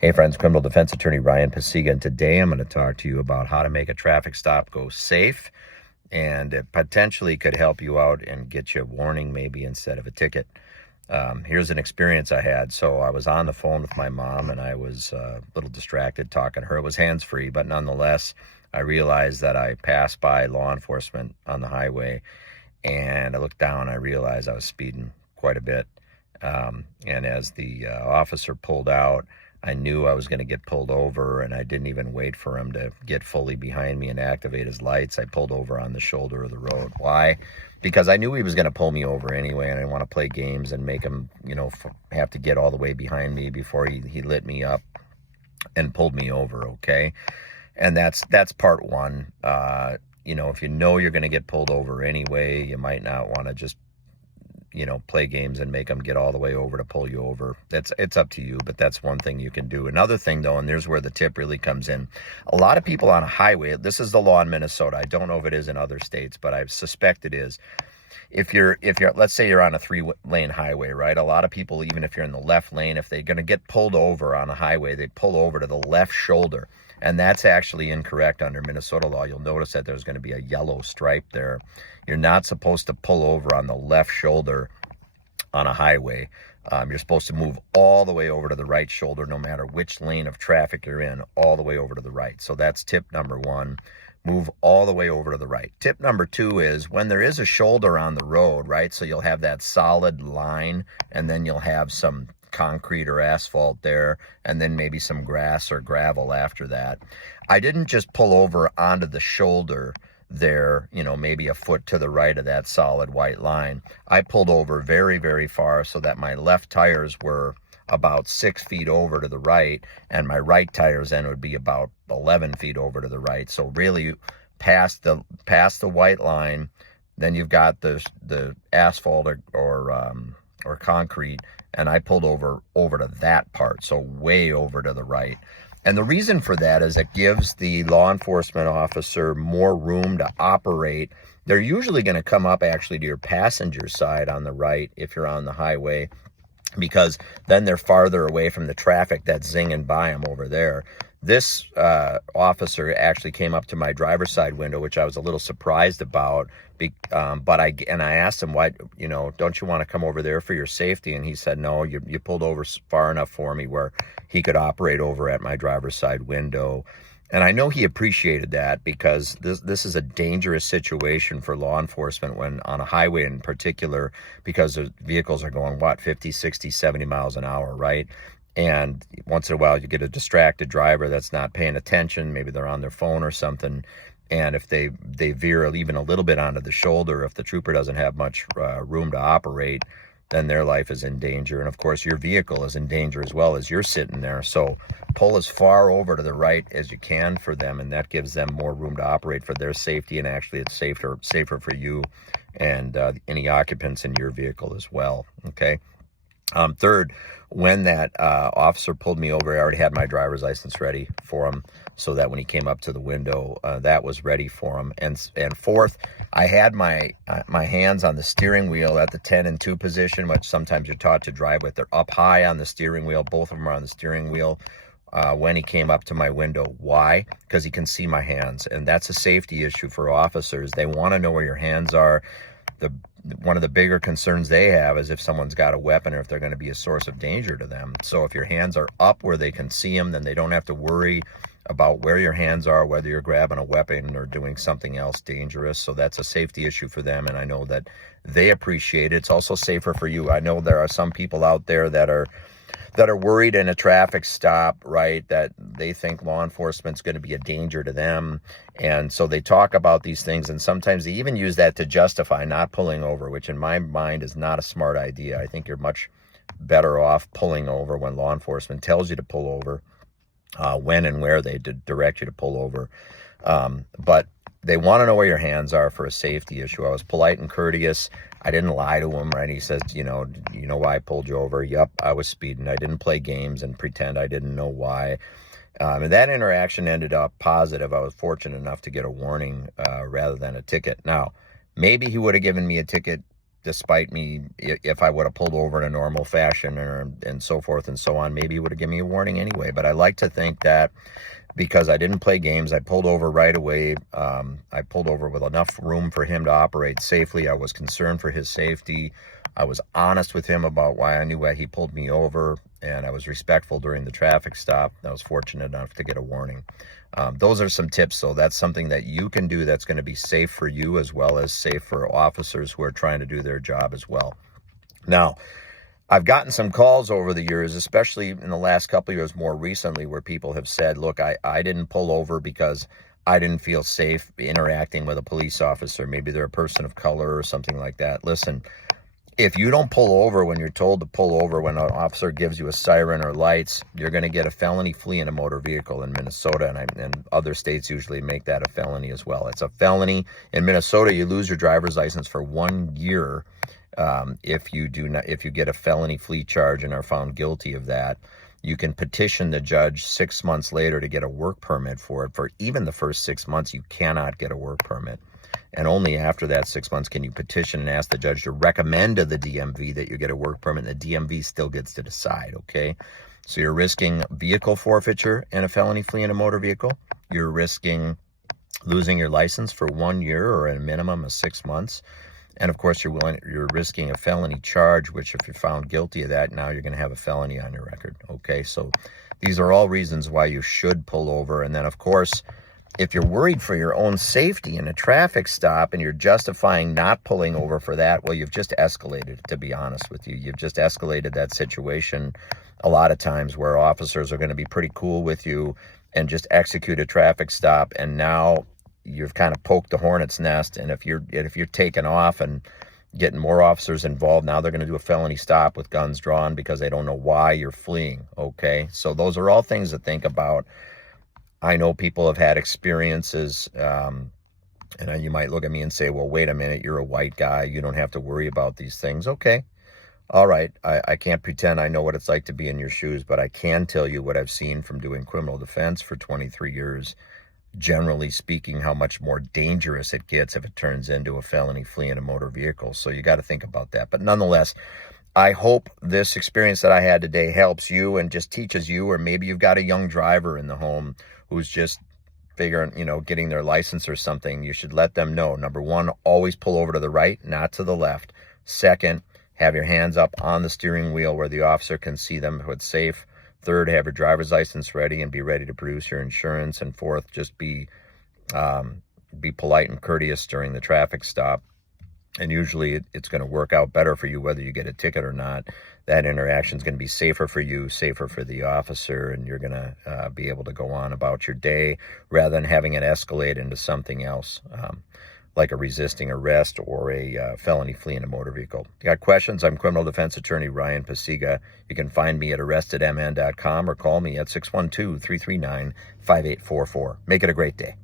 Hey friends, criminal defense attorney Ryan Pasiga, and today I'm going to talk to you about how to make a traffic stop go safe, and it potentially could help you out and get you a warning maybe instead of a ticket. Here's an experience I had. So I was on the phone with my mom and I was a little distracted talking to her. It was hands-free, but nonetheless, I realized that I passed by law enforcement on the highway, and I looked down, I realized I was speeding quite a bit. And as the officer pulled out, I knew I was going to get pulled over, and I didn't even wait for him to get fully behind me and activate his lights. I pulled over on the shoulder of the road. Why? Because I knew he was going to pull me over anyway, and I didn't want to play games and make him, have to get all the way behind me before he lit me up and pulled me over, okay? And that's part one. If you know you're going to get pulled over anyway, you might not want to just play games and make them get all the way over to pull you over. It's up to you, but that's one thing you can do. Another thing though, and there's where the tip really comes in. A lot of people on a highway, this is the law in Minnesota. I don't know if it is in other states, but I suspect it is. If you're, let's say you're on a 3-lane highway, right? A lot of people, even if you're in the left lane, if they're going to get pulled over on a highway, they pull over to the left shoulder. And that's actually incorrect under Minnesota law. You'll notice that there's going to be a yellow stripe there. You're not supposed to pull over on the left shoulder on a highway. You're supposed to move all the way over to the right shoulder, no matter which lane of traffic you're in, all the way over to the right. So that's tip number one. Move all the way over to the right. Tip number two is when there is a shoulder on the road, right? So you'll have that solid line, and then you'll have some concrete or asphalt there, and then maybe some grass or gravel after that. I didn't just pull over onto the shoulder there, maybe a foot to the right of that solid white line. I pulled over very, very far so that my left tires were about 6 feet over to the right, and my right tires then would be about 11 feet over to the right. So really past the white line, then you've got the asphalt or concrete, and I pulled over to that part, so way over to the right. And the reason for that is it gives the law enforcement officer more room to operate. They're usually going to come up actually to your passenger side on the right if you're on the highway, because then they're farther away from the traffic that's zinging by them over there. This officer actually came up to my driver's side window, which I was a little surprised about. But I asked him, why, don't you want to come over there for your safety? And he said, no, you pulled over far enough for me where he could operate over at my driver's side window. And I know he appreciated that, because this is a dangerous situation for law enforcement when on a highway in particular, because the vehicles are going, 50, 60, 70 miles an hour, right? And once in a while you get a distracted driver that's not paying attention. Maybe they're on their phone or something. And if they veer even a little bit onto the shoulder, if the trooper doesn't have much room to operate, then their life is in danger. And of course, your vehicle is in danger as well as you're sitting there. So pull as far over to the right as you can for them, and that gives them more room to operate for their safety. And actually, it's safer for you and any occupants in your vehicle as well. Okay. Third, when that officer pulled me over, I already had my driver's license ready for him, so that when he came up to the window, that was ready for him. And fourth, I had my hands on the steering wheel at the 10 and 2 position, which sometimes you're taught to drive with. They're up high on the steering wheel. Both of them are on the steering wheel when he came up to my window. Why? Because he can see my hands, and that's a safety issue for officers. They want to know where your hands are. One of the bigger concerns they have is if someone's got a weapon or if they're going to be a source of danger to them. So if your hands are up where they can see them, then they don't have to worry about where your hands are, whether you're grabbing a weapon or doing something else dangerous. So that's a safety issue for them, and I know that they appreciate it. It's also safer for you. I know there are some people out there that are worried in a traffic stop, right, that they think law enforcement's going to be a danger to them. And so they talk about these things, and sometimes they even use that to justify not pulling over, which in my mind is not a smart idea. I think you're much better off pulling over when law enforcement tells you to pull over, when and where they direct you to pull over. But they want to know where your hands are for a safety issue. I was polite and courteous. I didn't lie to him, right? He says, you know why I pulled you over? Yep, I was speeding. I didn't play games and pretend I didn't know why. And that interaction ended up positive. I was fortunate enough to get a warning rather than a ticket. Now, maybe he would have given me a ticket despite me, if I would have pulled over in a normal fashion and so forth and so on, maybe he would have given me a warning anyway. But I like to think that because I didn't play games, I pulled over right away. I pulled over with enough room for him to operate safely. I was concerned for his safety. I was honest with him about why I knew why he pulled me over, and I was respectful during the traffic stop. I was fortunate enough to get a warning. Those are some tips. So that's something that you can do that's going to be safe for you as well as safe for officers who are trying to do their job as well. Now, I've gotten some calls over the years, especially in the last couple of years, more recently, where people have said, look, I didn't pull over because I didn't feel safe interacting with a police officer. Maybe they're a person of color or something like that. Listen, if you don't pull over when you're told to pull over, when an officer gives you a siren or lights, you're going to get a felony flee in a motor vehicle in Minnesota, and other states usually make that a felony as well. It's a felony. In Minnesota, you lose your driver's license for 1 year if you get a felony flee charge and are found guilty of that. You can petition the judge 6 months later to get a work permit for it. For even the first 6 months, you cannot get a work permit. And only after that 6 months can you petition and ask the judge to recommend to the DMV that you get a work permit, and the DMV still gets to decide, okay? So you're risking vehicle forfeiture and a felony flee in a motor vehicle. You're risking losing your license for 1 year or a minimum of 6 months. And of course, you're risking a felony charge, which if you're found guilty of that, now you're going to have a felony on your record, okay? So these are all reasons why you should pull over. And then, of course, if you're worried for your own safety in a traffic stop and you're justifying not pulling over for that, well, you've just escalated, to be honest with you. You've just escalated that situation a lot of times where officers are going to be pretty cool with you and just execute a traffic stop. And now you've kind of poked the hornet's nest. And if you're taking off and getting more officers involved, now they're going to do a felony stop with guns drawn because they don't know why you're fleeing, okay? So those are all things to think about. I know people have had experiences, and you might look at me and say, well, wait a minute, you're a white guy. You don't have to worry about these things. Okay. All right. I can't pretend I know what it's like to be in your shoes, but I can tell you what I've seen from doing criminal defense for 23 years. Generally speaking, how much more dangerous it gets if it turns into a felony flee in a motor vehicle. So you got to think about that. But nonetheless, I hope this experience that I had today helps you and just teaches you, or maybe you've got a young driver in the home who's just figuring, getting their license or something. You should let them know. Number one, always pull over to the right, not to the left. Second, have your hands up on the steering wheel where the officer can see them if it's safe. Third, have your driver's license ready and be ready to produce your insurance. And fourth, just be polite and courteous during the traffic stop. And usually it's going to work out better for you whether you get a ticket or not. That interaction is going to be safer for you, safer for the officer, and you're going to be able to go on about your day rather than having it escalate into something else, like a resisting arrest or a felony flee in a motor vehicle. If you got questions? I'm criminal defense attorney Ryan Pasiga. You can find me at arrestedmn.com or call me at 612-339-5844. Make it a great day.